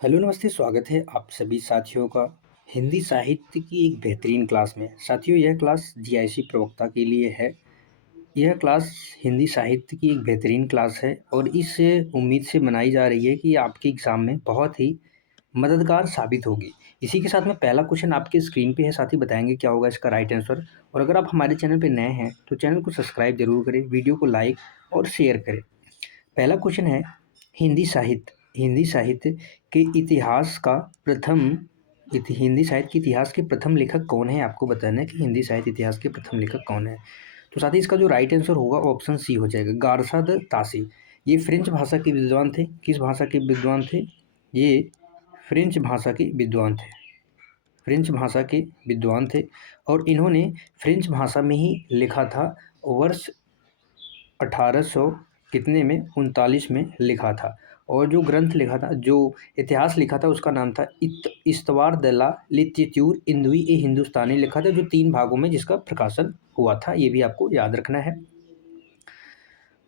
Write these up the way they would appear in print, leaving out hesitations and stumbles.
Hello नमस्ते, स्वागत है आप सभी साथियों का हिंदी साहित्य की एक बेहतरीन क्लास में। साथियों, यह क्लास जीआईसी प्रवक्ता के लिए है। यह क्लास हिंदी साहित्य की एक बेहतरीन क्लास है और इस उम्मीद से बनाई जा रही है कि आपके एग्ज़ाम में बहुत ही मददगार साबित होगी। इसी के साथ में पहला क्वेश्चन आपके स्क्रीन पे है, साथी बताएंगे क्या होगा इसका राइट आंसर। और अगर आप हमारे चैनल पे नए हैं तो चैनल को सब्सक्राइब जरूर करें, वीडियो को लाइक और शेयर करें। पहला क्वेश्चन है, हिंदी साहित्य के इतिहास का प्रथम हिंदी साहित्य के इतिहास के प्रथम लेखक कौन है। आपको बताना है कि हिंदी साहित्य इतिहास के प्रथम लेखक कौन है। तो साथ ही इसका जो राइट आंसर होगा ऑप्शन सी हो जाएगा, गारसा द तासी। ये फ्रेंच भाषा के विद्वान थे। किस भाषा के विद्वान थे ये? फ्रेंच भाषा के विद्वान थे। फ्रेंच भाषा के विद्वान थे और इन्होंने फ्रेंच भाषा में ही लिखा था। वर्ष 1800 कितने में 39 में लिखा था। और जो ग्रंथ लिखा था, जो इतिहास लिखा था, उसका नाम था इस्तवार द ला लिटरेचर इंदुई ए हिंदुस्तानी। लिखा था जो 3 भागों में जिसका प्रकाशन हुआ था। ये भी आपको याद रखना है।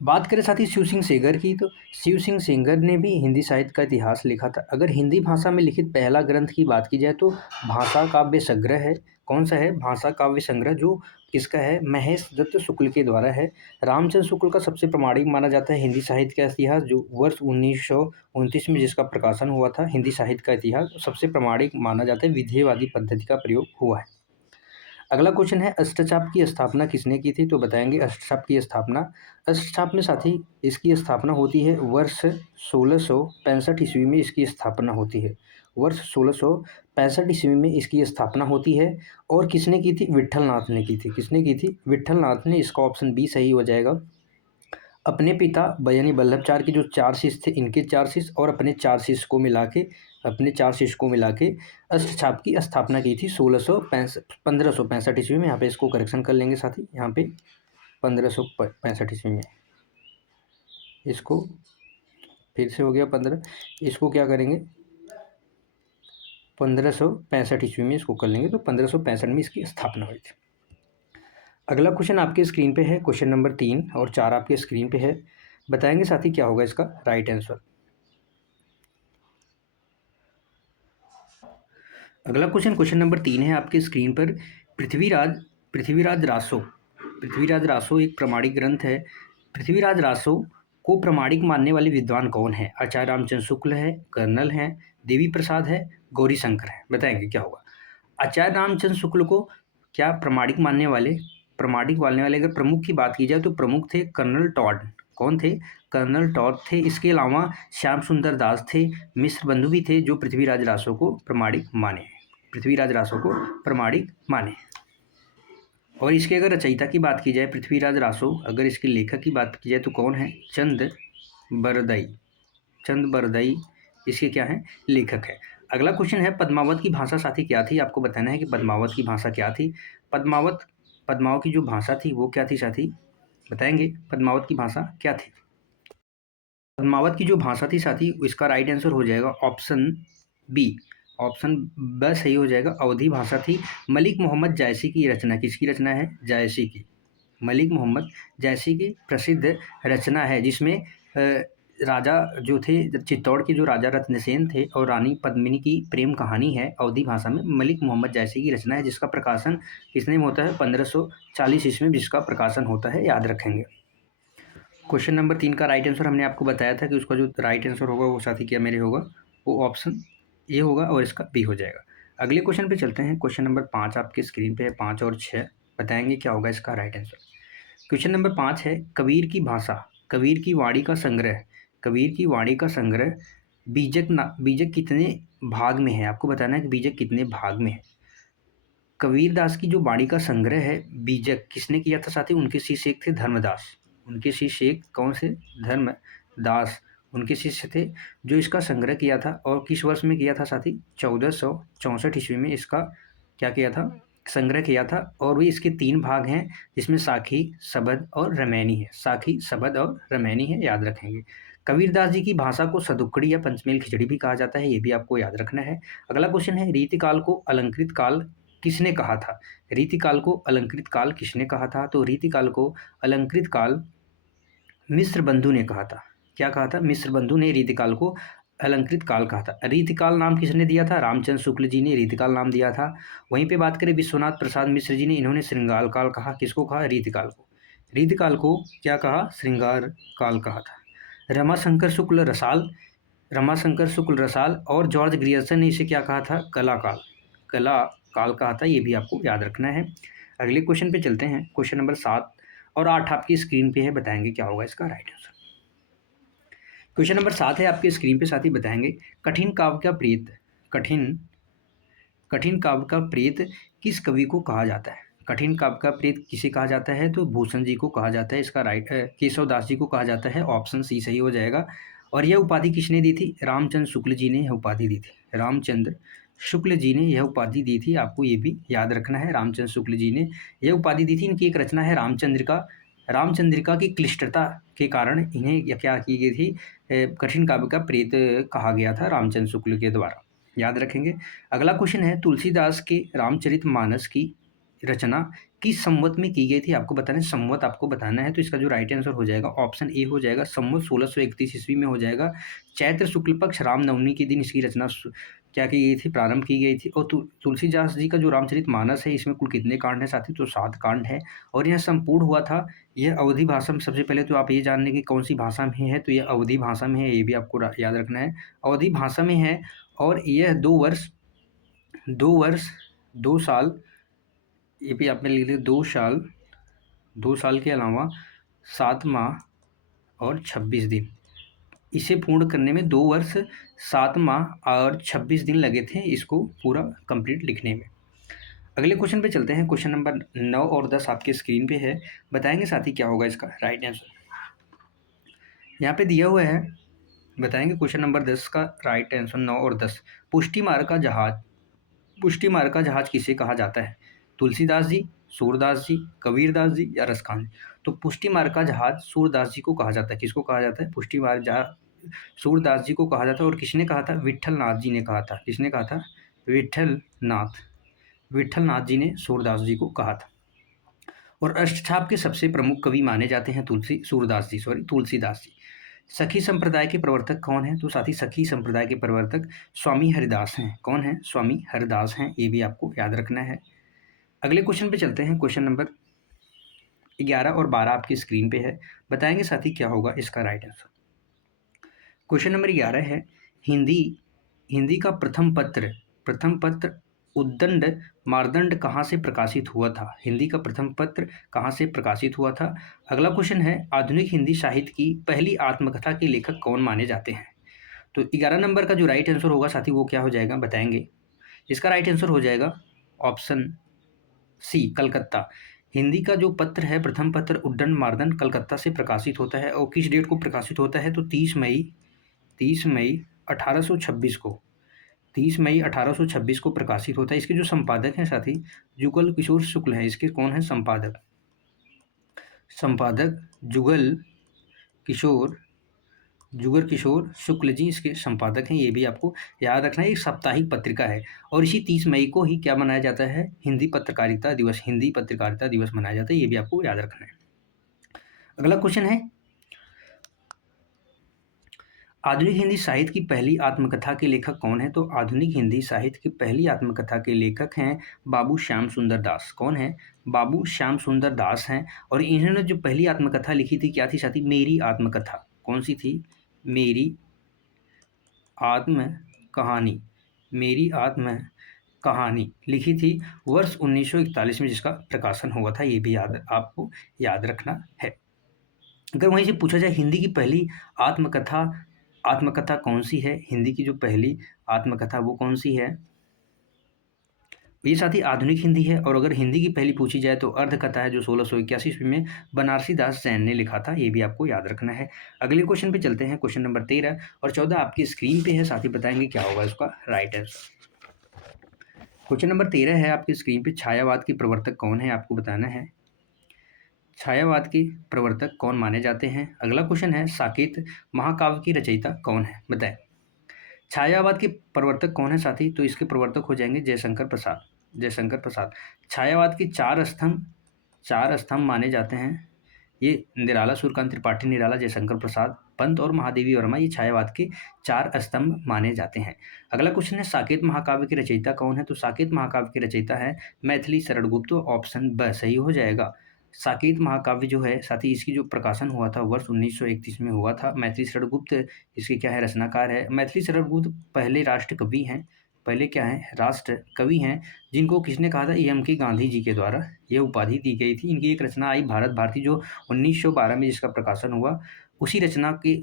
बात करें साथ ही शिव सिंह सेगर की, तो शिव सिंह सेगर ने भी हिंदी साहित्य का इतिहास लिखा था। अगर हिंदी भाषा में लिखित पहला ग्रंथ की बात की जाए तो भाषा काव्य संग्रह है। कौन सा है? भाषा काव्य संग्रह, जो किसका है? महेश दत्त शुक्ल के द्वारा है। रामचंद्र शुक्ल का सबसे प्रामाणिक माना जाता है हिंदी साहित्य का इतिहास, जो वर्ष 1929 में जिसका प्रकाशन हुआ था। हिंदी साहित्य का इतिहास सबसे प्रामाणिक माना जाता है, विधेयवादी पद्धति का प्रयोग हुआ है। अगला क्वेश्चन है, अष्टचाप की स्थापना किसने की थी। तो बताएंगे अष्टचाप की स्थापना। अष्टचाप में साथी इसकी स्थापना होती है वर्ष 1665 ईस्वी में इसकी स्थापना होती है। वर्ष 1665 ईस्वी में इसकी स्थापना होती है। और किसने की थी? विट्ठल नाथ ने की थी। किसने की थी? विट्ठल नाथ ने। इसका ऑप्शन बी सही हो जाएगा। अपने पिता यानी वल्लभचार के जो 4 शिष्य थे, इनके 4 शिष्य और अपने 4 शिष्य को मिला के अष्टछाप की स्थापना की थी 1565 ईस्वी में। यहाँ पे इसको करेक्शन कर लेंगे साथी, यहाँ पे 1565 ईस्वी में। इसको फिर से हो गया 15, इसको क्या करेंगे 1565 ईस्वी में इसको कर लेंगे, तो 1565 में इसकी स्थापना हुई थी। अगला क्वेश्चन आपके स्क्रीन पे है, क्वेश्चन नंबर 3 और 4 आपके स्क्रीन पे है। बताएंगे साथी क्या होगा इसका राइट आंसर। अगला क्वेश्चन नंबर 3 है आपके स्क्रीन पर। पृथ्वीराज पृथ्वीराज रासो पृथ्वीराज रासो एक प्रमाणिक ग्रंथ है। पृथ्वीराज रासो को प्रमाणिक मानने वाले विद्वान कौन है? आचार्य रामचंद्र शुक्ल है, कर्नल है, देवी प्रसाद है, गौरी शंकर है। बताएंगे क्या होगा। आचार्य रामचंद्र शुक्ल को क्या प्रमाणिक मानने वाले अगर प्रमुख की बात की जाए तो प्रमुख थे कर्नल टॉड। कौन थे? कर्नल टॉड थे। इसके अलावा श्याम सुंदर दास थे, मिश्र बंधु भी थे, जो पृथ्वीराज रासो को प्रमाणिक माने। और इसके अगर रचयिता की बात की जाए, पृथ्वीराज रासो अगर इसके लेखक की बात की जाए तो कौन है? चंद बरदई इसके क्या है? लेखक है। अगला क्वेश्चन है, पद्मावत की भाषा साथी क्या थी। आपको बताना है कि पद्मावत की भाषा क्या थी। पद्मावत की जो भाषा थी वो क्या थी साथी? बताएंगे पद्मावत की भाषा क्या थी। पद्मावत की जो भाषा थी साथी, इसका राइट आंसर हो जाएगा ऑप्शन बी। ऑप्शन ब सही हो जाएगा, अवधी भाषा थी। मलिक मोहम्मद जायसी की रचना, किसकी रचना है? जायसी की। मलिक मोहम्मद जायसी की प्रसिद्ध रचना है, जिसमें राजा जो थे चित्तौड़ के, जो राजा रत्नसेन थे और रानी पद्मिनी की प्रेम कहानी है अवधी भाषा में। मलिक मोहम्मद जायसी की रचना है, जिसका प्रकाशन किसने में होता है? 1540 ईस्वी में जिसका प्रकाशन होता है, याद रखेंगे। क्वेश्चन नंबर 3 का राइट आंसर हमने आपको बताया था कि उसका जो राइट आंसर होगा वो साथी क्या मेरे होगा? वो ऑप्शन ए होगा और इसका बी हो जाएगा। अगले क्वेश्चन पे चलते हैं। क्वेश्चन नंबर 5 आपके स्क्रीन पे है, 5 और 6। बताएंगे क्या होगा इसका राइट आंसर। क्वेश्चन नंबर 5 है, कबीर की भाषा, कबीर की वाणी का संग्रह बीजक कितने भाग में है। आपको बताना है कि बीजक कितने भाग में है। कबीर दास की जो वाणी का संग्रह है बीजक, किसने किया था साथी? उनके शिष्य एक थे धर्मदास। उनके शिष्य एक कौन से? धर्मदास उनके शिष्य थे, जो इसका संग्रह किया था। और किस वर्ष में किया था साथी? 1464 ईस्वी में इसका क्या किया था? संग्रह किया था। और भी इसके 3 भाग हैं, जिसमें साखी, शबद और रमैनी है, याद रखेंगे। कबीरदास जी की भाषा को सदुक्कड़ी या पंचमेल खिचड़ी भी कहा जाता है, ये भी आपको याद रखना है। अगला क्वेश्चन है, रीतिकाल को अलंकृत काल किसने कहा था? रीतिकाल को अलंकृत काल किसने कहा था? तो रीतिकाल को अलंकृत काल मिश्र बंधु ने कहा था। क्या कहा था? मिश्र बंधु ने रीतिकाल को अलंकृत काल कहा था। रीतिकाल नाम किसने दिया था? रामचंद्र शुक्ल जी ने रीतिकाल नाम दिया था। वहीं पे बात करें विश्वनाथ प्रसाद मिश्र जी ने, इन्होंने श्रृंगार काल कहा। किसको कहा? रीतिकाल को। रीतिकाल को क्या कहा? श्रृंगार काल कहा था। रमाशंकर शुक्ल रसाल और जॉर्ज ग्रियर्सन ने इसे क्या कहा था? कला काल कहा था। ये भी आपको याद रखना है। अगले क्वेश्चन पे चलते हैं। क्वेश्चन नंबर 7 और 8 आपकी स्क्रीन पे है, बताएंगे क्या होगा इसका राइट आंसर। क्वेश्चन नंबर 7 है आपके स्क्रीन पे, साथ ही बताएंगे कठिन काव्य का प्रेत किस कवि को कहा जाता है? कठिन काव्य का प्रेत किसे कहा जाता है? तो भूषण जी को कहा जाता है। इसका राइट केशव दास जी को कहा जाता है। ऑप्शन सी सही हो जाएगा। और यह उपाधि किसने दी थी? रामचंद्र शुक्ल जी ने यह उपाधि दी थी। रामचंद्र शुक्ल जी ने यह उपाधि दी थी। आपको ये भी याद रखना है, रामचंद्र शुक्ल जी ने यह उपाधि दी थी। इनकी एक रचना है रामचंद्रिका की क्लिष्टता के कारण इन्हें क्या की गई थी? कठिन काव्य का प्रेत कहा गया था रामचंद्र शुक्ल के द्वारा। याद रखेंगे। अगला क्वेश्चन है तुलसीदास के रामचरितमानस की रचना किस संवत में की गई थी? आपको बताना है, संवत आपको बताना है। तो इसका जो राइट आंसर हो जाएगा ऑप्शन ए हो जाएगा, संवत 1631 ईस्वी में हो जाएगा। चैत्र शुक्ल पक्ष रामनवमी के दिन इसकी रचना क्या की गई थी? प्रारंभ की गई थी। और तुलसीदास जी का जो रामचरितमानस है, इसमें कुल कितने कांड हैं साथी? तो 7 कांड है। और यह संपूर्ण हुआ था, यह अवधी भाषा में। सबसे पहले तो आप ये जानने की कौन सी भाषा में है, तो यह अवधी भाषा में है। ये भी आपको याद रखना है, अवधी भाषा में है। और यह 2 साल, ये भी आप में लिख लीजिए, 2 साल के अलावा 7 माह और 26 दिन, इसे पूर्ण करने में 2 वर्ष 7 माह और 26 दिन लगे थे इसको पूरा कंप्लीट लिखने में। अगले क्वेश्चन पे चलते हैं। क्वेश्चन नंबर 9 और 10 आपके स्क्रीन पे है, बताएंगे साथी क्या होगा इसका राइट आंसर। यहाँ पे दिया हुआ है, बताएंगे क्वेश्चन नंबर 10 का राइट आंसर। 9 और 10, पुष्टि मार्ग का जहाज किसे कहा जाता है? तुलसीदास जी, सूरदास जी, कबीरदास जी या रसखान जी? तो पुष्टि मार्ग का जहाज सूरदास जी को कहा जाता है। किसको कहा जाता है? पुष्टि मार्ग जहाज सूरदास जी को कहा जाता है। और किसने कहा था? विट्ठल नाथ जी ने कहा था। किसने कहा था? विट्ठल नाथ जी ने सूरदास जी को कहा था। और अष्टछाप के सबसे प्रमुख कवि माने जाते हैं तुलसीदास जी। सखी संप्रदाय के प्रवर्तक कौन है? तो साथी सखी संप्रदाय के प्रवर्तक स्वामी हरिदास हैं। कौन है? स्वामी हरिदास हैं। ये भी आपको याद रखना है। अगले क्वेश्चन पे चलते हैं। क्वेश्चन नंबर 11 और 12 आपकी स्क्रीन पे है, बताएंगे साथी क्या होगा इसका राइट आंसर। क्वेश्चन नंबर 11 है, हिंदी का प्रथम पत्र उद्दंड मार्दंड कहाँ से प्रकाशित हुआ था? हिंदी का प्रथम पत्र कहाँ से प्रकाशित हुआ था? अगला क्वेश्चन है, आधुनिक हिंदी साहित्य की पहली आत्मकथा के लेखक कौन माने जाते हैं? तो 11 नंबर का जो राइट आंसर होगा साथी वो क्या हो जाएगा, बताएंगे। इसका राइट आंसर हो जाएगा ऑप्शन सी, कलकत्ता। हिंदी का जो पत्र है, प्रथम पत्र उद्दंड मार्दंड, कलकत्ता से प्रकाशित होता है। और किस डेट को प्रकाशित होता है? तो 30 मई 1826 को 30 मई 1826 को प्रकाशित होता है। इसके जो संपादक हैं साथी, जुगल किशोर शुक्ल हैं। इसके कौन है संपादक? जुगल किशोर शुक्ल जी इसके संपादक हैं। ये भी आपको याद रखना है। एक साप्ताहिक पत्रिका है। और इसी 30 मई को ही क्या मनाया जाता है? हिंदी पत्रकारिता दिवस मनाया जाता है। ये भी आपको याद रखना है। अगला क्वेश्चन है, आधुनिक हिंदी साहित्य की पहली आत्मकथा के लेखक कौन है? तो आधुनिक हिंदी साहित्य की पहली आत्मकथा के लेखक हैं बाबू श्याम सुंदर दास। कौन है? बाबू श्याम सुंदर दास हैं। और इन्होंने जो पहली आत्मकथा लिखी थी, क्या थी साथी? मेरी आत्मकथा। कौन सी थी? मेरी आत्म कहानी लिखी थी वर्ष 1941 में, जिसका प्रकाशन हुआ था। ये भी आपको याद रखना है। अगर वहीं से पूछा जाए हिंदी की पहली आत्मकथा कौन सी है, हिंदी की जो पहली आत्मकथा वो कौन सी है? ये साथी आधुनिक हिंदी है। और अगर हिंदी की पहली पूछी जाए तो अर्धकथा है, जो 1681 ईस्वी में बनारसी दास जैन ने लिखा था। ये भी आपको याद रखना है। अगले क्वेश्चन पे चलते हैं। क्वेश्चन नंबर 13 और 14 आपकी स्क्रीन पे है, साथी बताएंगे क्या होगा इसका राइट आंसर। क्वेश्चन नंबर 13 है आपकी स्क्रीन पे, छायावाद के प्रवर्तक कौन है? आपको बताना है छायावाद के प्रवर्तक कौन माने जाते हैं। अगला क्वेश्चन है, साकेत महाकाव्य की रचयिता कौन है? बताएं। छायावाद के प्रवर्तक कौन है साथी? तो इसके प्रवर्तक हो जाएंगे जयशंकर प्रसाद। छायावाद के चार स्तंभ माने जाते हैं। ये निराला, सूर्यकांत त्रिपाठी निराला, जयशंकर प्रसाद पंत और महादेवी वर्मा ये छायावाद के 4 स्तंभ माने जाते हैं। अगला क्वेश्चन है साकेत महाकाव्य के रचयिता कौन है? तो साकेत महाकाव्य के रचयिता है मैथिली शरण गुप्त, ऑप्शन ब सही हो जाएगा। साकेत महाकाव्य जो है साथ ही इसकी जो प्रकाशन हुआ था वर्ष 1931 में हुआ था। मैथिली शरण गुप्त इसके क्या है रचनाकार है। मैथिली शरण गुप्त पहले राष्ट्र कवि हैं, पहले क्या है राष्ट्र कवि हैं, जिनको किसने कहा था? एम के गांधी जी के द्वारा ये उपाधि दी गई थी। इनकी एक रचना आई भारत भारती जो 1912 में जिसका प्रकाशन हुआ, उसी रचना के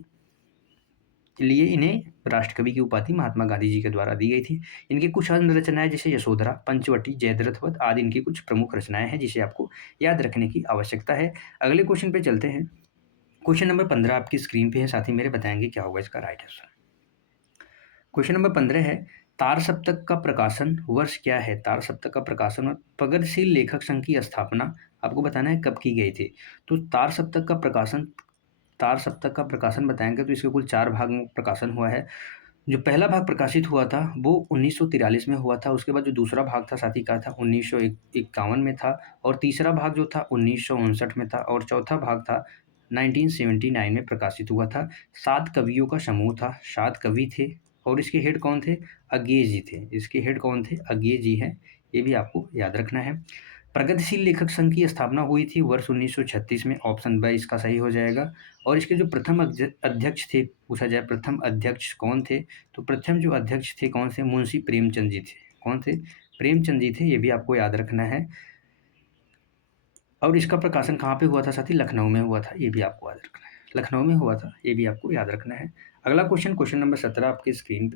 लिए इन्हें राष्ट्रकवि की उपाधि महात्मा गांधी जी के द्वारा दी गई थी। इनकी कुछ अन्य रचनाएं जैसे यशोधरा, पंचवटी, जयद्रथवत आदि इनकी कुछ प्रमुख रचनाएं हैं जिसे आपको याद रखने की आवश्यकता है। अगले क्वेश्चन पे चलते हैं। क्वेश्चन नंबर 15 आपकी स्क्रीन पे है, साथ ही मेरे बताएंगे क्या होगा इसका राइट आंसर। क्वेश्चन नंबर 15 है तार सप्तक का प्रकाशन वर्ष क्या है? तार सप्तक का प्रकाशन और प्रगतिशील लेखक संघ की स्थापना आपको बताना है कब की गई थी। तो तार सप्तक का प्रकाशन बताएंगे तो इसके कुल 4 भाग में प्रकाशन हुआ है। जो पहला भाग प्रकाशित हुआ था वो 1943 में हुआ था। उसके बाद जो दूसरा भाग था साथ ही कहा था 1951 में था, और तीसरा भाग जो था 1959 में था, और चौथा भाग था 1979 में प्रकाशित हुआ था। 7 कवियों का समूह था, 7 कवि थे, और इसके हेड कौन थे? अज्ञे जी थे। इसके हेड कौन थे? अज्ञे जी हैं, ये भी आपको याद रखना है। प्रगतिशील लेखक संघ की स्थापना हुई थी वर्ष 1936 में, ऑप्शन ब इसका सही हो जाएगा। और इसके जो प्रथम अध्यक्ष थे, पूछा जाए प्रथम अध्यक्ष कौन थे, तो प्रथम जो अध्यक्ष थे कौन से? मुंशी प्रेमचंद जी थे। कौन थे? प्रेमचंद जी थे, ये भी आपको याद रखना है। और इसका प्रकाशन कहाँ पे हुआ था साथी? लखनऊ में हुआ था, ये भी आपको याद रखना है। लखनऊ में हुआ था, ये भी आपको याद रखना है। अगला क्वेश्चन, क्वेश्चन नंबर 17 आपकी स्क्रीन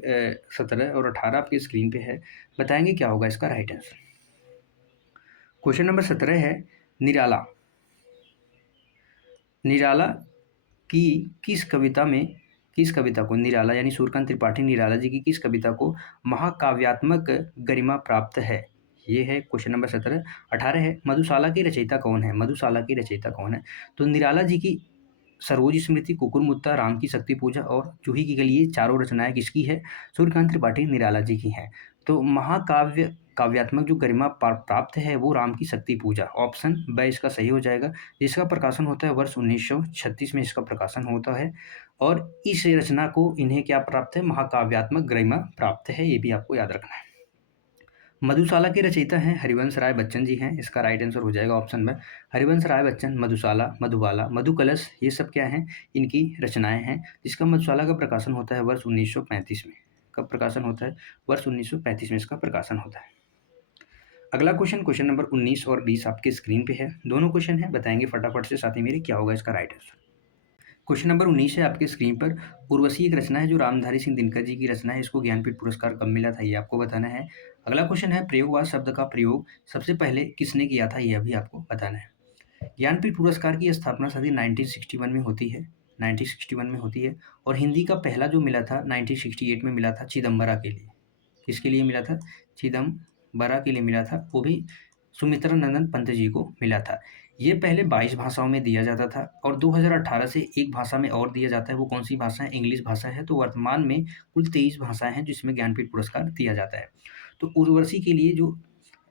17 और 18 आपकी स्क्रीन पे है, बताएंगे क्या होगा इसका राइट आंसर। क्वेश्चन नंबर 17 है निराला। निराला की किस कविता को निराला यानी सूर्यकांत त्रिपाठी निराला जी की किस कविता को महाकाव्यात्मक गरिमा प्राप्त है? ये है क्वेश्चन नंबर 17। 18 है मधुशाला की रचयिता कौन है? मधुशाला की रचयिता कौन है? तो निराला जी की सरोज स्मृति, कुकुरमुत्ता, राम की शक्ति पूजा और जूही की गली, ये चारों रचनाएं किसकी है? सूर्यकांत त्रिपाठी निराला जी की हैं। तो महाकाव्य काव्यात्मक जो गरिमा प्राप्त है वो राम की शक्ति पूजा, ऑप्शन ब इसका सही हो जाएगा। जिसका प्रकाशन होता है वर्ष 1936 में इसका प्रकाशन होता है, और इस रचना को इन्हें क्या प्राप्त है? महाकाव्यात्मक गरिमा प्राप्त है, ये भी आपको याद रखना है। मधुशाला के रचयिता हैं हरिवंश राय बच्चन जी हैं, इसका राइट आंसर हो जाएगा ऑप्शन में हरिवंश राय बच्चन। मधुशाला, मधुबाला, मधुकलश, ये सब क्या हैं? इनकी रचनाएं हैं, जिसका मधुशाला का प्रकाशन होता है वर्ष 1935 में। कब प्रकाशन होता है? वर्ष 1935 में इसका प्रकाशन होता है। अगला क्वेश्चन, क्वेश्चन नंबर 19 और 20 आपके स्क्रीन पे है, दोनों क्वेश्चन है, बताएंगे फटाफट से साथ ही मेरे क्या होगा इसका राइट आंसर। क्वेश्चन नंबर 19 है आपके स्क्रीन पर, उर्वशी एक रचना है जो रामधारी सिंह दिनकर जी की रचना है, इसको ज्ञानपीठ पुरस्कार कब मिला था ये आपको बताना है। अगला क्वेश्चन है प्रयोगवाद शब्द का प्रयोग सबसे पहले किसने किया था, ये अभी आपको बताना है। ज्ञानपीठ पुरस्कार की स्थापना सदी 1961 में होती है, 1961 में होती है, और हिंदी का पहला जो मिला था 1968 में मिला था चिदम्बरा के लिए। किसके लिए मिला था? चिदम्बरा के लिए मिला था, वो भी सुमित्रा नंदन पंत जी को मिला था। ये पहले 22 भाषाओं में दिया जाता था, और 2018 से एक भाषा में और दिया जाता है। वो कौन सी भाषा है? इंग्लिश भाषा है। तो वर्तमान में कुल 23 भाषाएं हैं जिसमें ज्ञानपीठ पुरस्कार दिया जाता है। तो उर्वशी के लिए जो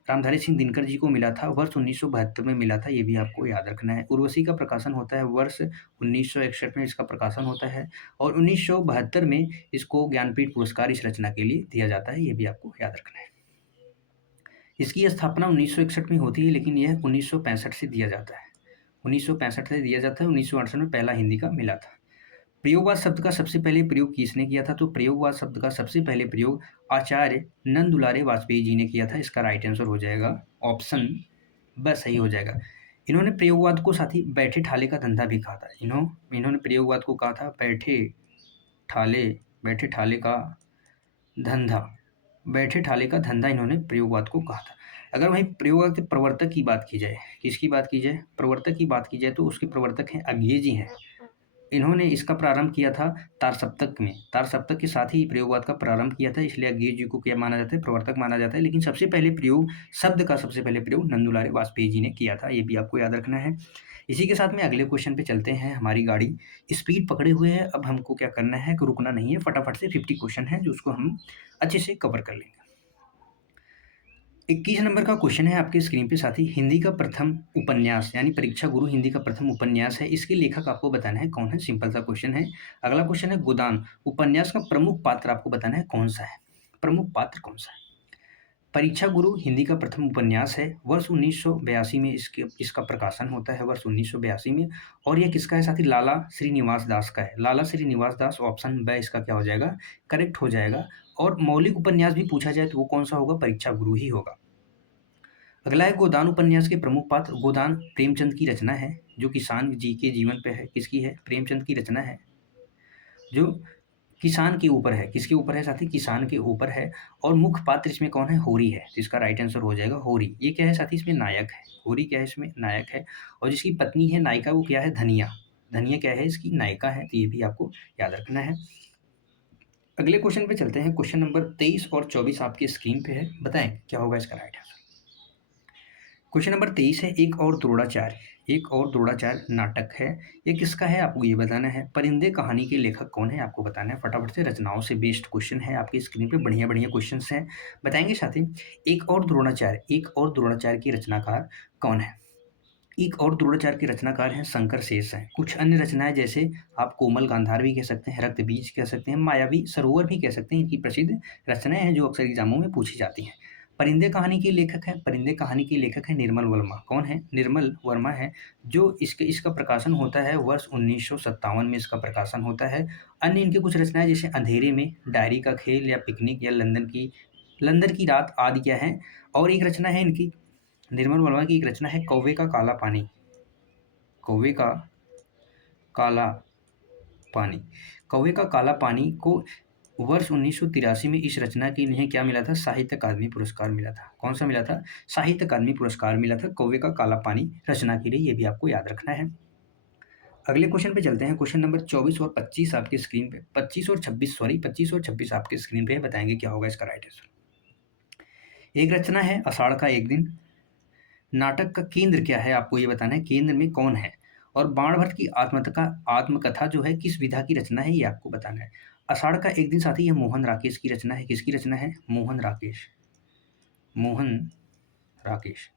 रामधारी सिंह दिनकर जी को मिला था वर्ष 1972 में मिला था, ये भी आपको याद रखना है। उर्वशी का प्रकाशन होता है वर्ष 1961 में इसका प्रकाशन होता है, और 1972 में इसको ज्ञानपीठ पुरस्कार इस रचना के लिए दिया जाता है, ये भी आपको याद रखना है। इसकी स्थापना 1961 में होती है, लेकिन यह 1965 से दिया जाता है, 1965 से दिया जाता है। 1968 में पहला हिंदी का मिला था। प्रयोगवाद शब्द का सबसे पहले प्रयोग किसने किया था? तो प्रयोगवाद शब्द का सबसे पहले प्रयोग आचार्य नंद दुलारे वाजपेयी जी ने किया था, इसका राइट आंसर हो जाएगा ऑप्शन ब सही हो जाएगा। इन्होंने प्रयोगवाद को साथ ही बैठे ठाले का धंधा भी कहा था। इन्होंने प्रयोगवाद को कहा था बैठे ठाले का धंधा, बैठे ठाले का धंधा इन्होंने प्रयोगवाद को कहा था। अगर वहीं प्रयोगवाद के प्रवर्तक की बात की जाए, किसकी बात की जाए? प्रवर्तक की बात की जाए तो उसके प्रवर्तक हैं अज्ञे जी हैं। इन्होंने इसका प्रारंभ किया था तार सप्तक में, तार सप्तक के साथ ही प्रयोगवाद का प्रारंभ किया था, इसलिए अज्ञे जी को क्या माना जाता है? प्रवर्तक माना जाता है। लेकिन सबसे पहले प्रयोग शब्द का सबसे पहले प्रयोग नंदुलारे वाजपेयी जी ने किया था, ये भी आपको याद रखना है। इसी के साथ में अगले क्वेश्चन पे चलते हैं। हमारी गाड़ी स्पीड पकड़े हुए है, अब हमको क्या करना है कि रुकना नहीं है, फटाफट से 50 क्वेश्चन है जो उसको हम अच्छे से कवर कर लेंगे। 21 नंबर का क्वेश्चन है आपके स्क्रीन पे साथी, हिंदी का प्रथम उपन्यास यानी परीक्षा गुरु हिंदी का प्रथम उपन्यास है, इसके लेखक आपको बताना है कौन है, सिंपल सा क्वेश्चन है। अगला क्वेश्चन है गोदान उपन्यास का प्रमुख पात्र आपको बताना है कौन सा है, प्रमुख पात्र कौन सा है। परीक्षा गुरु हिंदी का प्रथम उपन्यास है, वर्ष 1982 में इसका प्रकाशन होता है, वर्ष 1982 में। और यह किसका है साथी, लाला श्रीनिवास दास का है, लाला श्रीनिवास दास, ऑप्शन ब इसका क्या हो जाएगा, करेक्ट हो जाएगा। और मौलिक उपन्यास भी पूछा जाए तो वो कौन सा होगा, परीक्षा गुरु ही होगा। अगला है गोदान उपन्यास के प्रमुख पात्र, गोदान प्रेमचंद की रचना है जो किसान जी के जीवन पे है, किसकी है, प्रेमचंद की रचना है जो किसान के ऊपर है, किसके ऊपर है साथी, किसान के ऊपर है। और मुख्य पात्र इसमें कौन है, होरी है, तो इसका राइट आंसर हो जाएगा होरी। ये क्या है साथी, इसमें नायक है, होरी क्या है इसमें नायक है। और जिसकी पत्नी है नायिका वो क्या है, धनिया, धनिया क्या है इसकी नायिका है, तो ये भी आपको याद रखना है। अगले क्वेश्चन पे चलते हैं, क्वेश्चन नंबर 23 और 24 आपकी स्क्रीन पे है, बताएं क्या होगा इसका राइट आंसर। क्वेश्चन नंबर 23 है, एक और द्रोणाचार्य, एक और द्रोणाचार्य नाटक है, ये किसका है आपको ये बताना है। परिंदे कहानी के लेखक कौन है आपको बताना है, फटाफट से, रचनाओं से बेस्ड क्वेश्चन है आपकी स्क्रीन पे, बढ़िया बढ़िया क्वेश्चन हैं, बताएंगे साथी। एक और द्रोणाचार्य, एक और द्रोणाचार्य की रचनाकार कौन है। एक और द्रोणाचार्य के रचनाकार हैं शंकर शेष हैं। कुछ अन्य रचनाएं जैसे आप कोमल गांधार भी कह सकते हैं, रक्त बीज कह सकते हैं, मायावी सरोवर भी कह सकते हैं, इनकी प्रसिद्ध रचनाएं हैं जो अक्सर एग्जामों में पूछी जाती हैं। परिंदे कहानी के लेखक हैं, परिंदे कहानी के लेखक हैं निर्मल वर्मा, कौन है, निर्मल वर्मा है, जो इसका प्रकाशन होता है वर्ष 1957 में इसका प्रकाशन होता है। अन्य इनके कुछ रचनाएं जैसे अंधेरे में, डायरी का खेल या पिकनिक या लंदन की रात आदि क्या है। और एक रचना है इनकी, निर्मल वर्मा की एक रचना है कौवे का काला पानी, कौवे का काला पानी, कौवे का काला पानी को वर्ष 1983 में इस रचना के लिए क्या मिला था, साहित्य अकादमी पुरस्कार मिला था। कौन सा मिला था, साहित्य अकादमी पुरस्कार मिला था कौवे का काला पानी रचना के लिए, ये भी आपको याद रखना है। अगले क्वेश्चन पे चलते हैं, क्वेश्चन नंबर 24 और 25 आपके स्क्रीन पे, 25 और 26 सॉरी 25 और 26 आपके स्क्रीन पे, बताएंगे क्या होगा इसका राइट आंसर। एक रचना है आषाढ़ का एक दिन, नाटक का केंद्र क्या है आपको ये बताना है, केंद्र में कौन है। और बाणभट्ट की आत्मकथा जो है किस विधा की रचना है ये आपको बताना है। आषाढ़ का एक दिन साथी यह मोहन राकेश की रचना है, किसकी रचना है, मोहन राकेश, मोहन राकेश,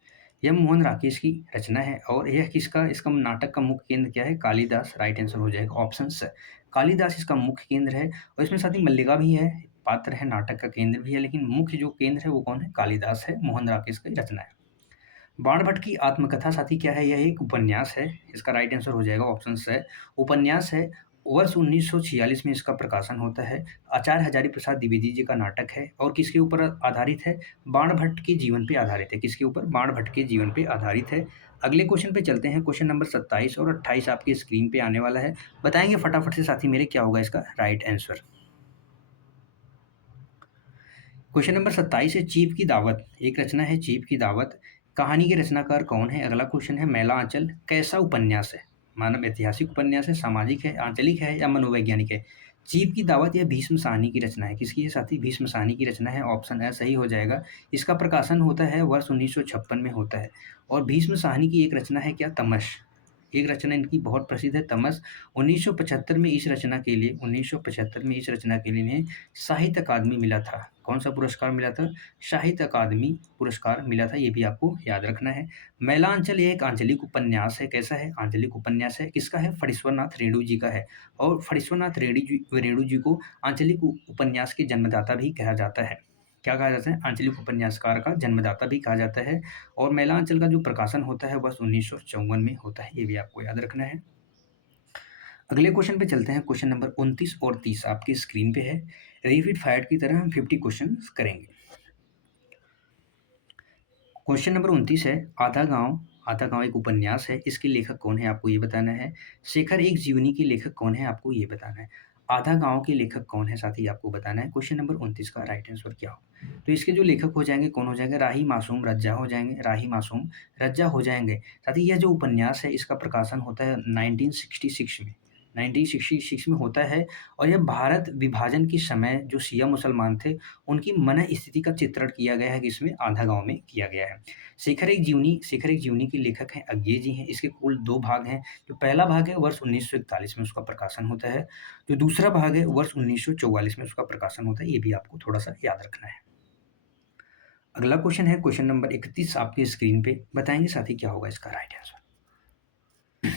यह मोहन राकेश की रचना है। और यह किसका, इसका नाटक का मुख्य केंद्र क्या है, कालिदास, राइट आंसर हो जाएगा ऑप्शन से, कालिदास इसका मुख्य केंद्र है। और इसमें साथ ही मल्लिका भी है, पात्र है, नाटक का केंद्र भी है, लेकिन मुख्य जो केंद्र है वो कौन है, कालिदास है, मोहन राकेश की रचना है। बाणभट्ट की आत्मकथा साथी क्या है, यह एक उपन्यास है, इसका राइट आंसर हो जाएगा ऑप्शन से, उपन्यास है। वर्ष 1946 में इसका प्रकाशन होता है, आचार्य हजारी प्रसाद द्विवेदी जी का नाटक है। और किसके ऊपर आधारित है, बाणभट्ट के जीवन पे आधारित है, किसके ऊपर, बाणभट्ट के जीवन पे आधारित है। अगले क्वेश्चन पे चलते हैं, क्वेश्चन नंबर 27 और 28 आपकी स्क्रीन पे आने वाला है, बताएंगे फटाफट से साथी मेरे क्या होगा इसका राइट आंसर। क्वेश्चन नंबर 27 है, चीफ की दावत, एक रचना है चीफ की दावत, कहानी के रचनाकार कौन है। अगला क्वेश्चन है, मैला आंचल कैसा उपन्यास है, मानव ऐतिहासिक उपन्यास है, सामाजिक है, आंचलिक है या मनोवैज्ञानिक है। चीफ की दावत यह भीष्म साहनी की रचना है, किसकी है साथी, भीष्म साहनी की रचना है, ऑप्शन है सही हो जाएगा। इसका प्रकाशन होता है वर्ष 1956 में होता है। और भीष्म साहनी की एक रचना है क्या, तमस, एक रचना इनकी बहुत प्रसिद्ध है तमस। 1975 में इस रचना के लिए, 1975 में इस रचना के लिए इन्हें साहित्य अकादमी मिला था, कौन सा पुरस्कार मिला था, साहित्य अकादमी पुरस्कार मिला था, ये भी आपको याद रखना है। मैलांचल ये एक आंचलिक उपन्यास है, कैसा है, आंचलिक उपन्यास है, किसका है, फणीश्वरनाथ रेणु जी का है। और फणीश्वरनाथ रेणु जी को आंचलिक उपन्यास के जन्मदाता भी कहा जाता है, क्या कहा जाता है, आंचलिक उपन्यासकार का जन्मदाता भी कहा जाता है। और मैलांचल का जो प्रकाशन होता है वर्ष 1954 में होता है, ये भी आपको याद रखना है। अगले क्वेश्चन पे चलते हैं, क्वेश्चन नंबर 29 और 30 आपकी स्क्रीन पे है, रैपिड फायर की तरह हम 50 क्वेश्चन करेंगे। क्वेश्चन नंबर 29 है, आधा गांव एक उपन्यास है, इसके लेखक कौन है आपको ये बताना है। शेखर एक जीवनी के लेखक कौन है आपको ये बताना है। आधा गांव के लेखक कौन है साथी आपको बताना है। क्वेश्चन नंबर 29 का राइट आंसर क्या हो, तो इसके जो लेखक हो जाएंगे कौन हो जाएंगे, राही मासूम रज्जा हो जाएंगे, राही मासूम रज्जा हो जाएंगे। साथी यह जो उपन्यास है इसका प्रकाशन होता है 1966 में, 1966 में होता है। और यह भारत विभाजन के समय जो शिया मुसलमान थे उनकी मन स्थिति का चित्रण किया गया है, जिसमें आधा गांव में किया गया है। शेखर एक जीवनी के लेखक हैं अज्ञे जी हैं। इसके कुल 2 भाग हैं, जो पहला भाग है वर्ष 1941 में उसका प्रकाशन होता है, जो दूसरा भाग है वर्ष 1944 में उसका प्रकाशन होता है, ये भी आपको थोड़ा सा याद रखना है। अगला क्वेश्चन है क्वेश्चन नंबर 31 आपकी स्क्रीन पे, बताएंगे साथी क्या होगा इसका राइट आंसर।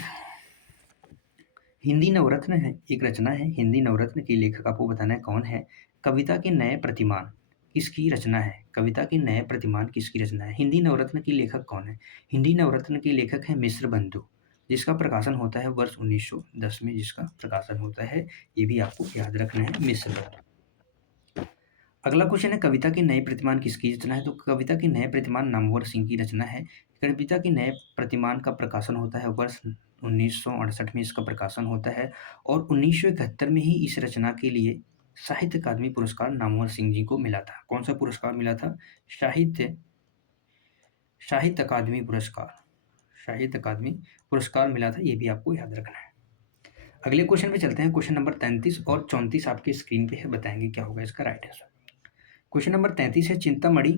हिंदी नवरत्न है, एक रचना है हिंदी नवरत्न के लेखक आपको बताना है कौन है। कविता के नए प्रतिमान किसकी रचना है, कविता के नए प्रतिमान किसकी रचना है। हिंदी नवरत्न की लेखक कौन है, हिंदी नवरत्न के लेखक है मिश्र बंधु, जिसका प्रकाशन होता है वर्ष 1910 में, जिसका प्रकाशन होता है, ये भी आपको याद रखना है, मिश्र बंधु। अगला क्वेश्चन है कविता के नए प्रतिमान किसकी रचना है, तो कविता के नए प्रतिमान नामवर सिंह की रचना है। कविता के नए प्रतिमान का प्रकाशन होता है वर्ष 1968 में, इसका प्रकाशन होता है, और 1971 में ही इस रचना के लिए साहित्य अकादमी पुरस्कार नामवर सिंह जी को मिला था। कौन सा पुरस्कार मिला था, साहित्य साहित्य अकादमी पुरस्कार, साहित्य अकादमी पुरस्कार मिला था, ये भी आपको याद रखना है। अगले क्वेश्चन पे चलते हैं, क्वेश्चन नंबर 33 और 34 आपकी स्क्रीन पे है, बताएंगे क्या होगा इसका राइट आंसर। क्वेश्चन नंबर 33 है चिंतामणि,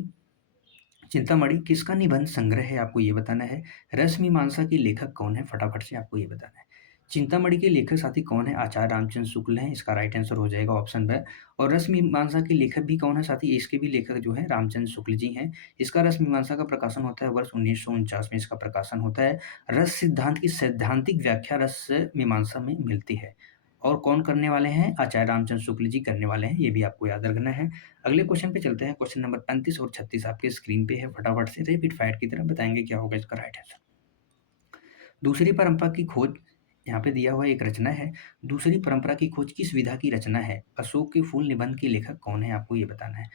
चिंतामणि किसका निबंध संग्रह है, आपको ये बताना है। रस मीमांसा के लेखक कौन है, फटाफट से आपको ये बताना है। चिंतामणि के लेखक साथी कौन है, आचार्य रामचंद्र शुक्ल हैं, इसका राइट आंसर हो जाएगा ऑप्शन ब। और रस मीमांसा के लेखक भी कौन है साथी, इसके भी लेखक जो है रामचंद्र शुक्ल जी हैं। इसका रस मीमांसा का प्रकाशन होता है वर्ष 1949 में, इसका प्रकाशन होता है। रस सिद्धांत की सैद्धांतिक व्याख्या रस मीमांसा में मिलती है, और कौन करने वाले हैं, आचार्य रामचंद्र शुक्ल जी करने वाले हैं, ये भी आपको याद रखना है। अगले क्वेश्चन पे चलते हैं, क्वेश्चन नंबर 35 और 36 आपके स्क्रीन पे है, फटाफट से रैपिड फायर की तरह बताएंगे क्या होगा इसका राइट आंसर। दूसरी परंपरा की खोज, यहाँ पे दिया हुआ एक रचना है, दूसरी परंपरा की खोज किस विधा की रचना है, अशोक के फूल निबंध के लेखक कौन है, आपको ये बताना है।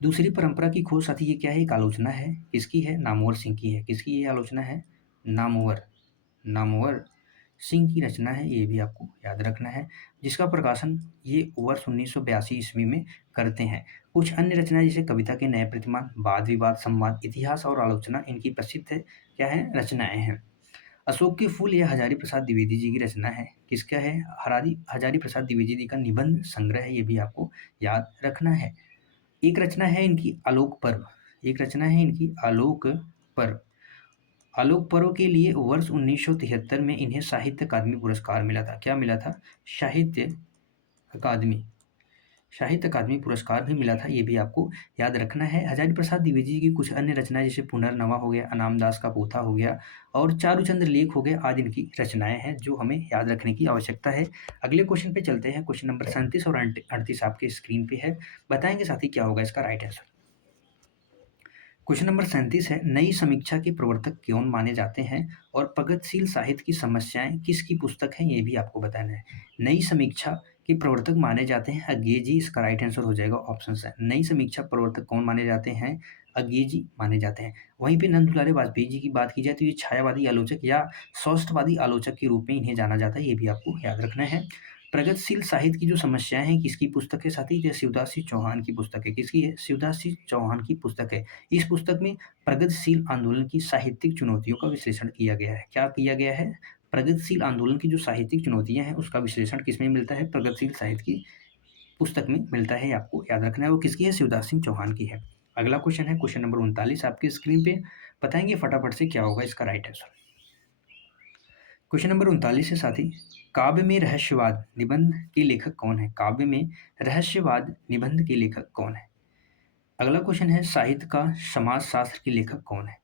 दूसरी परंपरा की खोज साथी ये क्या है, एक आलोचना है, किसकी है, नामवर सिंह की है। किसकी ये आलोचना है, नामवर नामवर सिंह की रचना है, ये भी आपको याद रखना है, जिसका प्रकाशन ये वर्ष 1982 ईस्वी में करते हैं। कुछ अन्य रचनाएं जैसे कविता के नए प्रतिमान, वाद विवाद, संवाद, इतिहास और आलोचना इनकी प्रसिद्ध क्या है, रचनाएं हैं। अशोक के फूल यह हजारी प्रसाद द्विवेदी जी की रचना है, किसका है, हरारी हजारी प्रसाद द्विवेदी जी का निबंध संग्रह है, ये भी आपको याद रखना है। एक रचना है इनकी आलोक पर्व, एक रचना है इनकी आलोक पर्व। आलोक पर्व के लिए वर्ष 1973 में इन्हें साहित्य अकादमी पुरस्कार मिला था। क्या मिला था, साहित्य अकादमी, साहित्य अकादमी पुरस्कार भी मिला था, ये भी आपको याद रखना है। हजारी प्रसाद द्विवेदी जी की कुछ अन्य रचनाएं जैसे पुनर्नवा हो गया, अनामदास का पोथा हो गया, और चारुचंद्र लेख हो गया, आदि इनकी रचनाएं हैं जो हमें याद रखने की आवश्यकता है। अगले क्वेश्चन पे चलते हैं, क्वेश्चन नंबर 37 और 38 आपके स्क्रीन पे है, बताएंगे साथी क्या होगा इसका राइट आंसर। क्वेश्चन नंबर 37 है, नई समीक्षा के प्रवर्तक कौन माने जाते हैं, और प्रगतिशील साहित्य की समस्याएं किसकी पुस्तक है, ये भी आपको बताना है। नई समीक्षा के प्रवर्तक माने जाते हैं अंग्रेजी, इसका राइट आंसर हो जाएगा ऑप्शन है। नई समीक्षा प्रवर्तक कौन माने जाते हैं, अंग्रेजी माने जाते हैं। वहीं पे नंद दुलारे वाजपेयी जी की बात की जाए तो ये छायावादी आलोचक या सौष्ठवादी आलोचक के रूप में इन्हें जाना जाता है, ये भी आपको याद रखना है। प्रगतिशील साहित्य की जो समस्याएं हैं किसकी पुस्तक है साथी, ये शिवदास सिंह चौहान की पुस्तक है। किसकी है, शिवदास सिंह चौहान की पुस्तक है। इस पुस्तक में प्रगतिशील आंदोलन की साहित्यिक चुनौतियों का विश्लेषण किया गया है। क्या किया गया है, प्रगतिशील आंदोलन की जो साहित्यिक चुनौतियां हैं उसका विश्लेषण किसमें मिलता है, प्रगतिशील साहित्य की पुस्तक में मिलता है, आपको याद रखना है। वो किसकी है, शिवदास सिंह चौहान की है। अगला क्वेश्चन है क्वेश्चन नंबर 39 आपकी स्क्रीन पे, बताएंगे फटाफट से क्या होगा इसका राइट आंसर। क्वेश्चन नंबर 39 है साथी, काव्य में रहस्यवाद निबंध के लेखक कौन है, काव्य में रहस्यवाद निबंध के लेखक कौन है। अगला क्वेश्चन है, साहित्य का समाज शास्त्र के लेखक कौन है।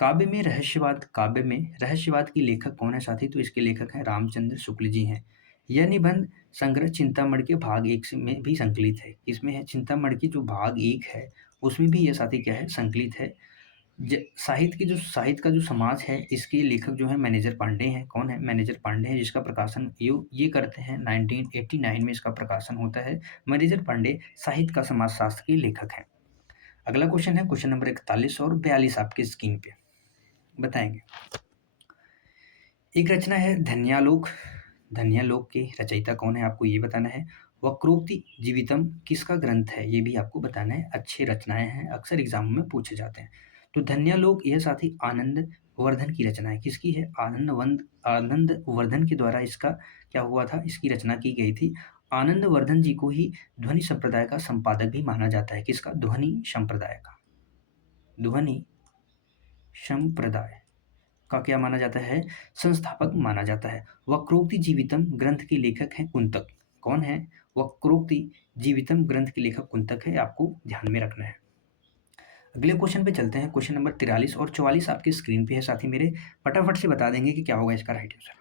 काव्य में रहस्यवाद, काव्य में रहस्यवाद की लेखक कौन है साथी, तो इसके लेखक हैं रामचंद्र शुक्ल जी हैं। यह निबंध संग्रह चिंतामणि के भाग 1 में भी संकलित है। इसमें है चिंतामणि की जो भाग 1 है उसमें भी यह साथी क्या है, संकलित है। साहित्य का जो समाज है इसके लेखक जो है मैनेजर पांडे हैं। कौन है, मैनेजर पांडे हैं, जिसका प्रकाशन ये करते हैं 1989 में इसका प्रकाशन होता है। मैनेजर पांडे साहित्य का समाजशास्त्र के लेखक हैं। अगला क्वेश्चन है क्वेश्चन नंबर 41 और 42 आपके स्क्रीन पे, बताएंगे। एक रचना है धन्यालोक, धन्यालोक के रचयिता कौन है, आपको ये बताना है। वक्रोक्ति जीवितम किसका ग्रंथ है, ये भी आपको बताना है। अच्छे रचनाएं हैं, अक्सर एग्जाम में पूछे जाते हैं। तो धन्यालोक यह साथी आनंद वर्धन की रचना है। किसकी है, आनंद वर्धन के द्वारा इसका क्या हुआ था, इसकी रचना की गई थी। आनंद वर्धन जी को ही ध्वनि संप्रदाय का संपादक भी माना जाता है। किसका, ध्वनि संप्रदाय का, ध्वनि संप्रदाय का क्या माना जाता है, संस्थापक माना जाता है। वक्रोक्ति जीवितम ग्रंथ के लेखक हैं कुंतक। कौन है, वक्रोक्ति जीवितम ग्रंथ के लेखक कुंतक है, आपको ध्यान में रखना है। अगले क्वेश्चन पे चलते हैं। क्वेश्चन नंबर 43 और 44 आपकी स्क्रीन पे है। साथी मेरे फटाफट से बता देंगे कि क्या होगा इसका राइट आंसर।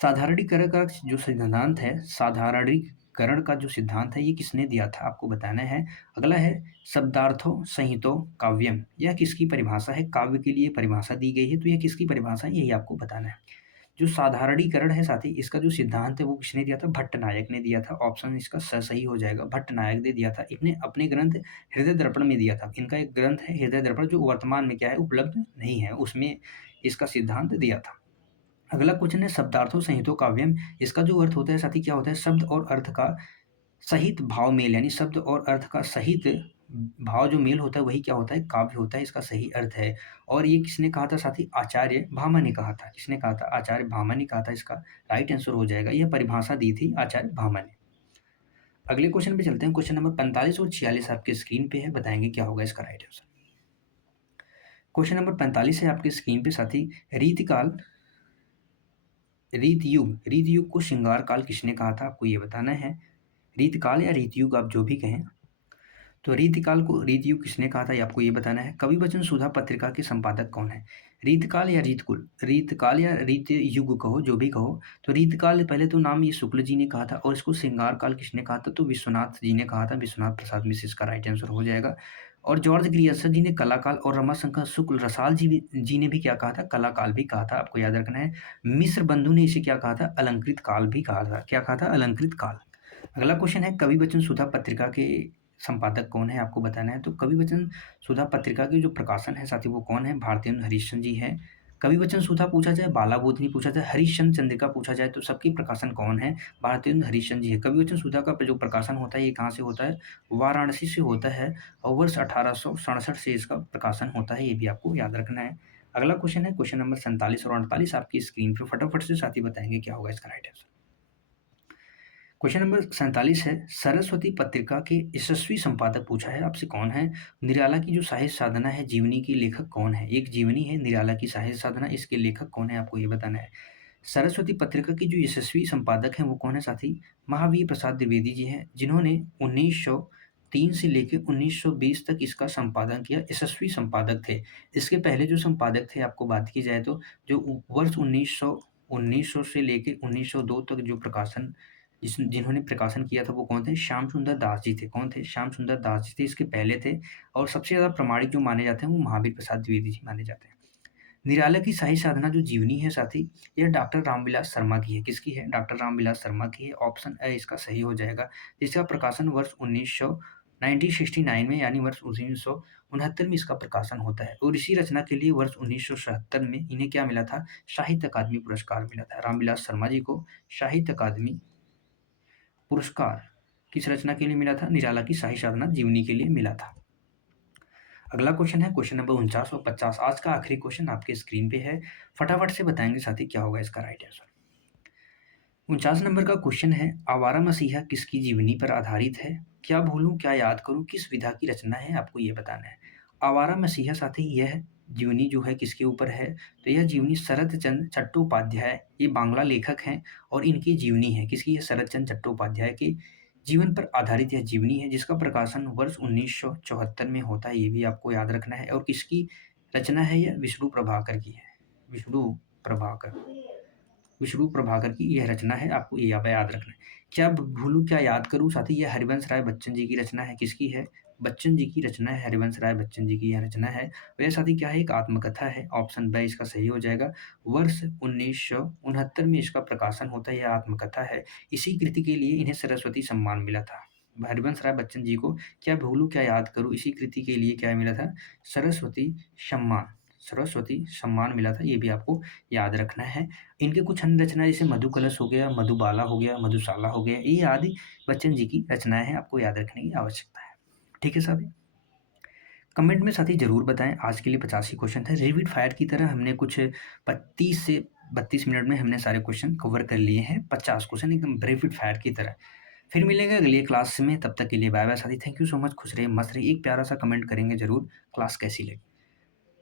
साधारणीकरण का जो सिद्धांत है, साधारणीकरण का जो सिद्धांत है, ये किसने दिया था, आपको बताना है। अगला है शब्दार्थों संहितो काव्यम, यह किसकी परिभाषा है, काव्य के लिए परिभाषा दी गई है, तो यह किसकी परिभाषा है, यही आपको बताना है। जो साधारणीकरण है साथी, इसका जो सिद्धांत है वो किसने दिया था, भट्टनायक ने दिया था। ऑप्शन इसका सही हो जाएगा, भट्टनायक ने दिया था। इन्हें अपने ग्रंथ हृदय दर्पण में दिया था। इनका एक ग्रंथ है हृदय दर्पण, जो वर्तमान में क्या है, उपलब्ध नहीं है, उसमें इसका सिद्धांत दिया था। अगला क्वेश्चन है शब्दार्थों संहितो काव्यम, इसका जो अर्थ होता है साथी क्या होता है, शब्द और अर्थ का सहित भाव मेल, यानी शब्द और अर्थ का सहित भाव जो मेल होता है वही क्या होता है, काव्य होता है, इसका सही अर्थ है। और ये किसने कहा था साथी, आचार्य भामा ने कहा था। किसने कहा था, आचार्य भामा ने कहा था। इसका राइट आंसर हो जाएगा, यह परिभाषा दी थी आचार्य भामा ने। अगले क्वेश्चन पे चलते हैं। क्वेश्चन नंबर 45 और 46 आपके स्क्रीन पे है, बताएंगे क्या होगा इसका राइट आंसर। क्वेश्चन नंबर 45 है आपके स्क्रीन पे साथी, रीतिकाल रीतयुग को श्रृंगार काल किसने कहा था, आपको ये बताना है। रीतकाल या रीतयुग आप जो भी कहें, तो रीतकाल को रीतयुग किसने कहा था, ये आपको ये बताना है। कवि वचन सुधा पत्रिका के संपादक कौन है। रीतकाल या रीतकाल या रीतयुग कहो, जो भी कहो। तो रीतकाल पहले तो नाम ये शुक्ल जी ने कहा था, और इसको श्रृंगार काल किसने कहा था, तो विश्वनाथ जी ने कहा था, विश्वनाथ प्रसाद मिश्र इसका राइट आंसर हो जाएगा। और जॉर्ज ग्रियर्सन जी ने कलाकाल, और रमाशंकर शुक्ल रसाल जी ने भी क्या कहा था, कलाकाल भी कहा था, आपको याद रखना है। मिश्र बंधु ने इसे क्या कहा था, अलंकृत काल भी कहा था। क्या कहा था, अलंकृत काल। अगला क्वेश्चन है कवि वचन सुधा पत्रिका के संपादक कौन है, आपको बताना है। तो कवि वचन सुधा पत्रिका के जो प्रकाशन है साथी वो कौन है, भारतेंदु हरिश्चंद्र जी हैं। कवि वचन सुधा पूछा जाए, बाला बोधनी पूछा जाए, हरिश्चंद्र चंद्रिका पूछा जाए, तो सबकी प्रकाशन कौन है, भारतेंदु हरिश्चंद्र जी है। कवि वचन सुधा का जो प्रकाशन होता है ये कहाँ से होता है, वाराणसी से होता है, और वर्ष 1867 से इसका प्रकाशन होता है, ये भी आपको याद रखना है। अगला क्वेश्चन है क्वेश्चन नंबर 47 और 48 आपकी स्क्रीन पर, फटाफट से साथी बताएंगे क्या होगा इसका राइट आंसर। क्वेश्चन नंबर 47 है, सरस्वती पत्रिका के यशस्वी संपादक पूछा है आपसे कौन है। निराला की जो साहित्य साधना है, जीवनी की लेखक कौन है। एक जीवनी है निराला की साहित्य साधना, इसके लेखक कौन है, आपको ये बताना है। सरस्वती पत्रिका की जो यशस्वी संपादक हैं वो कौन है साथी, महावीर प्रसाद द्विवेदी जी हैं, जिन्होंने 1903 से लेकर 1920 तक इसका संपादन किया, यशस्वी संपादक थे। इसके पहले जो संपादक थे, आपको बात की जाए तो जो वर्ष 1900 से लेकर 1902 तक जो प्रकाशन जिन्होंने प्रकाशन किया था वो कौन थे, श्याम सुंदर दास जी थे। कौन थे, श्याम सुंदर दास जी थे, इसके पहले थे। और सबसे ज़्यादा प्रमाणिक जो माने जाते हैं वो महावीर प्रसाद द्विवेदी जी माने जाते हैं। निराला की साहित्य साधना जो जीवनी है साथी, यह डॉक्टर रामविलास शर्मा की है। किसकी है, डॉक्टर रामविलास शर्मा की है। ऑप्शन ए इसका सही हो जाएगा, जिसका प्रकाशन वर्ष 1969 में, यानी वर्ष 1969 में इसका प्रकाशन होता है। और इसी रचना के लिए वर्ष 1977 में इन्हें क्या मिला था, साहित्य अकादमी पुरस्कार मिला था। रामविलास शर्मा जी को साहित्य अकादमी पुरस्कार किस रचना के लिए मिला था, निराला की साहित्य साधना जीवनी के लिए मिला था। अगला क्वेश्चन है क्वेश्चन नंबर 49 और 50, आज का आखिरी क्वेश्चन आपके स्क्रीन पे है, फटाफट से बताएंगे साथी क्या होगा इसका राइट आंसर। 49 नंबर का क्वेश्चन है, आवारा मसीहा किसकी जीवनी पर आधारित है। क्या भूलूं क्या याद करूं किस विधा की रचना है, आपको ये बताना है। आवारा मसीहा साथी यह जीवनी जो है किसके ऊपर है, तो यह जीवनी शरद चंद्र चट्टोपाध्याय, ये बांग्ला लेखक हैं, और इनकी जीवनी है किसकी है, शरद चंद्र चट्टोपाध्याय के जीवन पर आधारित यह जीवनी है, जिसका प्रकाशन वर्ष 1974 में होता है, ये भी आपको याद रखना है। और किसकी रचना है, यह विष्णु प्रभाकर की है। विष्णु प्रभाकर विष्णु प्रभाकर की यह रचना है, आपको ये याद रखना है। क्या भूलूं क्या याद करूं साथी, यह हरिवंश राय बच्चन जी की रचना है। किसकी है, बच्चन जी की रचना है, हरिवंश राय बच्चन जी की यह रचना है। और यह साथी क्या है, एक आत्मकथा है। ऑप्शन बी इसका सही हो जाएगा, वर्ष 1969 में इसका प्रकाशन होता है, यह आत्मकथा है। इसी कृति के लिए इन्हें सरस्वती सम्मान मिला था। हरिवंश राय बच्चन जी को क्या भूलूं क्या याद करूं इसी कृति के लिए क्या मिला था, सरस्वती सम्मान मिला था, ये भी आपको याद रखना है। इनके कुछ अन्य रचनाएं जैसे मधु कलश हो गया, मधुबाला हो गया, मधुशाला हो गया, ये आदि बच्चन जी की रचनाएं हैं, आपको याद रखने की आवश्यकता है। ठीक है साथी, कमेंट में साथी जरूर बताएं। आज के लिए 85 क्वेश्चन थे, रैपिड फायर की तरह हमने कुछ 25 से 32 मिनट में हमने सारे क्वेश्चन कवर कर लिए हैं। 50 क्वेश्चन एकदम रैपिड फायर की तरह। फिर मिलेंगे अगली क्लास में, तब तक के लिए बाय बाय साथी। थैंक यू सो मच, खुश रहिए मस्त रहिए, एक प्यारा सा कमेंट करेंगे जरूर क्लास कैसी लगी।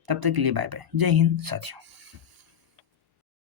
तब तक के लिए बाय बाय, जय हिंद साथियों।